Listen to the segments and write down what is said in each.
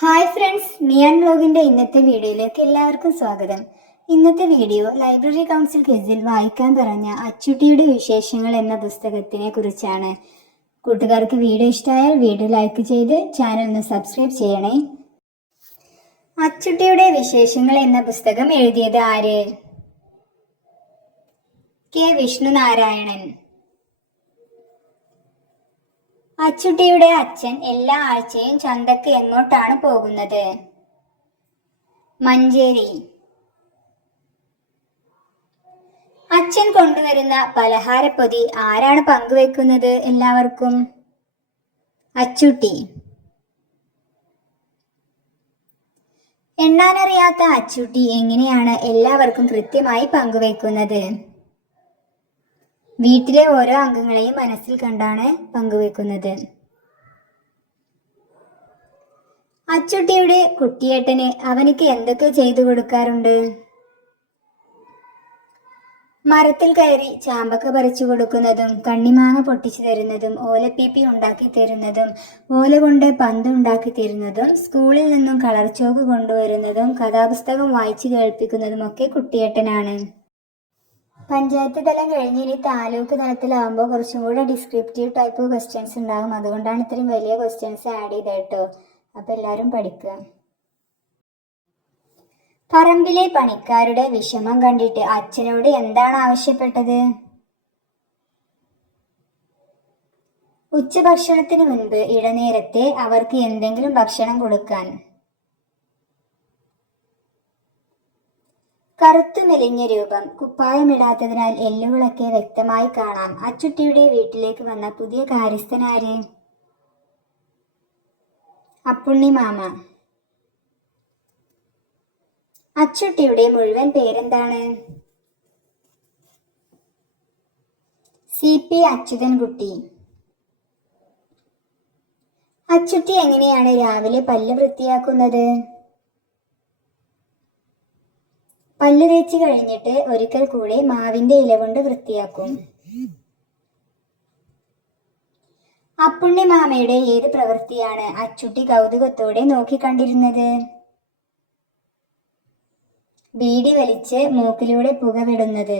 Hi friends Mian ബ്ലോഗിന്റെ ഇന്നത്തെ വീഡിയോയിലേക്ക് എല്ലാവർക്കും സ്വാഗതം. ഇന്നത്തെ വീഡിയോ ലൈബ്രറി കൗൺസിൽ കേസിൽ വായിക്കാൻ പറഞ്ഞ അച്ചുട്ടിയുടെ വിശേഷങ്ങൾ എന്ന പുസ്തകത്തിനെ കുറിച്ചാണ്. കൂട്ടുകാർക്ക് വീഡിയോ ഇഷ്ടമായാൽ വീഡിയോ ലൈക്ക് ചെയ്ത് ചാനൽ ഒന്ന് സബ്സ്ക്രൈബ് ചെയ്യണേ. അച്ചുട്ടിയുടെ വിശേഷങ്ങൾ എന്ന പുസ്തകം എഴുതിയത് ആര്? കെ വിഷ്ണുനാരായണൻ. അച്ചുട്ടിയുടെ അച്ഛൻ എല്ലാ ആഴ്ചയും ചന്തക്ക് എങ്ങോട്ടാണ് പോകുന്നത്? മഞ്ചേരി. അച്ഛൻ കൊണ്ടുവരുന്ന പലഹാരപ്പൊതി ആരാണ് പങ്കുവെക്കുന്നത് എല്ലാവർക്കും? അച്ചുട്ടി. എണ്ണാനറിയാത്ത അച്ചുട്ടി എങ്ങനെയാണ് എല്ലാവർക്കും കൃത്യമായി പങ്കുവെക്കുന്നത്? വീട്ടിലെ ഓരോ അംഗങ്ങളെയും മനസ്സിൽ കണ്ടാണ് പങ്കുവെക്കുന്നത്. അച്ചുട്ടിയുടെ കുട്ടിയേട്ടന് അവനിക്ക് എന്തൊക്കെ ചെയ്തു കൊടുക്കാറുണ്ട്? മരത്തിൽ കയറി ചാമ്പക്ക പറിച്ചു കൊടുക്കുന്നതും കണ്ണിമാങ്ങ പൊട്ടിച്ചു തരുന്നതും ഓലപ്പീപ്പി ഉണ്ടാക്കി തരുന്നതും ഓല കൊണ്ട് പന്ത് ഉണ്ടാക്കി തരുന്നതും സ്കൂളിൽ നിന്നും കളർ ചോക്ക് കൊണ്ടുവരുന്നതും കഥാപുസ്തകം വായിച്ചു കേൾപ്പിക്കുന്നതും ഒക്കെ കുട്ടിയേട്ടനാണ്. പഞ്ചായത്ത് തലം കഴിഞ്ഞ് ഇനി താലൂക്ക് തലത്തിലാവുമ്പോൾ കുറച്ചും കൂടെ ഡിസ്ക്രിപ്റ്റീവ് ടൈപ്പ് ക്വസ്റ്റ്യൻസ് ഉണ്ടാകും. അതുകൊണ്ടാണ് ഇത്രയും വലിയ ക്വസ്റ്റ്യൻസ് ആഡ് ചെയ്തത് കേട്ടോ അപ്പം എല്ലാവരും പഠിക്കുക. പറമ്പിലെ പണിക്കാരുടെ വിഷമം കണ്ടിട്ട് അച്ഛനോട് എന്താണ് ആവശ്യപ്പെട്ടത്? ഉച്ചഭക്ഷണത്തിന് മുൻപ് ഇടനേരത്തെ അവർക്ക് എന്തെങ്കിലും ഭക്ഷണം കൊടുക്കാൻ. കറുത്തു മെലിഞ്ഞ രൂപം കുപ്പായമിടാത്തതിനാൽ എല്ലുകളൊക്കെ വ്യക്തമായി കാണാം. അച്ചുട്ടിയുടെ വീട്ടിലേക്ക് വന്ന പുതിയ കാര്യസ്ഥനാര്? അപ്പുണ്ണി മാമ. അച്ചുട്ടിയുടെ മുഴുവൻ പേരെന്താണ്? C P Achyuthankutty. അച്ചുട്ടി എങ്ങനെയാണ് രാവിലെ പല്ല് വൃത്തിയാക്കുന്നത്? പല്ല് തേച്ച് കഴിഞ്ഞിട്ട് ഒരിക്കൽ കൂടി മാവിന്റെ ഇല കൊണ്ട് വൃത്തിയാക്കും. അപ്പുണ്ണി മാമയുടെ ഏത് പ്രവൃത്തിയാണ് അച്ചുട്ടി കൗതുകത്തോടെ നോക്കിക്കണ്ടിരുന്നത്? ബീഡി വലിച്ച് മൂക്കിലൂടെ പുകവിടുന്നത്.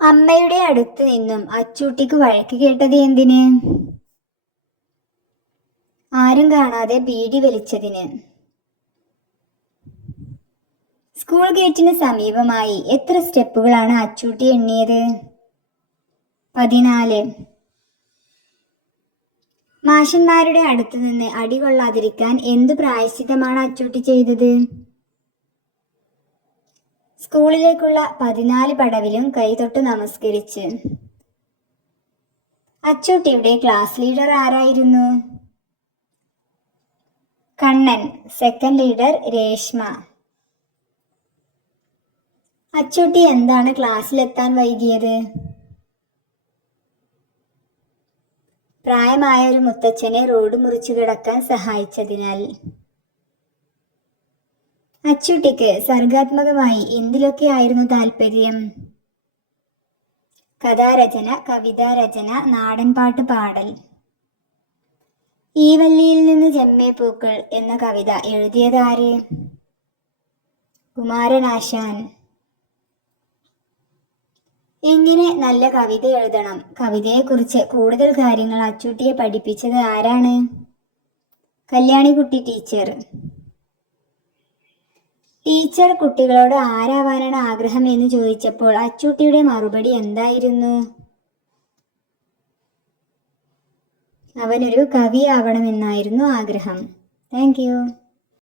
അമ്മയുടെ അടുത്ത് നിന്നും അച്ചൂട്ടിക്ക് വഴക്ക് കേട്ടത് എന്തിന്? ആരും കാണാതെ ബീഡി വലിച്ചതിന്. സ്കൂൾ ഗേറ്റിന് സമീപമായി എത്ര സ്റ്റെപ്പുകളാണ് അച്ചൂട്ടി എണ്ണിയത്? പതിനാല്. മാഷന്മാരുടെ അടുത്ത് നിന്ന് അടി കൊള്ളാതിരിക്കാൻ എന്ത് പ്രായശ്ചിത്തമാണ് അച്ചൂട്ടി ചെയ്തത്? സ്കൂളിലേക്കുള്ള പതിനാല് പടവിലും കൈതൊട്ട് നമസ്കരിച്ച്. അച്ചൂട്ടിയുടെ ക്ലാസ് ലീഡർ ആരായിരുന്നു? കണ്ണൻ. Second leader Reshma. അച്ചൂട്ടി എന്താണ് ക്ലാസ്സിലെത്താൻ വൈകിയത്? പ്രായമായ ഒരു മുത്തച്ഛനെ റോഡ് മുറിച്ചു കിടക്കാൻ സഹായിച്ചതിനാൽ. അച്ചുട്ടിക്ക് സർഗാത്മകമായി എന്തിലൊക്കെ എന്തിലൊക്കെയായിരുന്നു താല്പര്യം? കഥാരചന കവിതാരചന നാടൻപാട്ട് പാടൽ. ഈവല്ലിയിൽ നിന്ന് ജമ്മേ പൂക്കൾ എന്ന കവിത എഴുതിയതാര് കുമാരനാശാൻ. എങ്ങനെ നല്ല കവിത എഴുതണം? കവിതയെക്കുറിച്ച് കൂടുതൽ കാര്യങ്ങൾ അച്ചൂട്ടിയെ പഠിപ്പിച്ചത് ആരാണ്? കല്യാണിക്കുട്ടി ടീച്ചർ. ടീച്ചർ കുട്ടികളോട് ആരാവാനാണ് ആഗ്രഹം എന്ന് ചോദിച്ചപ്പോൾ അച്ചൂട്ടിയുടെ മറുപടി എന്തായിരുന്നു? അവനൊരു കവിയാവണമെന്നായിരുന്നു ആഗ്രഹം. Thank you.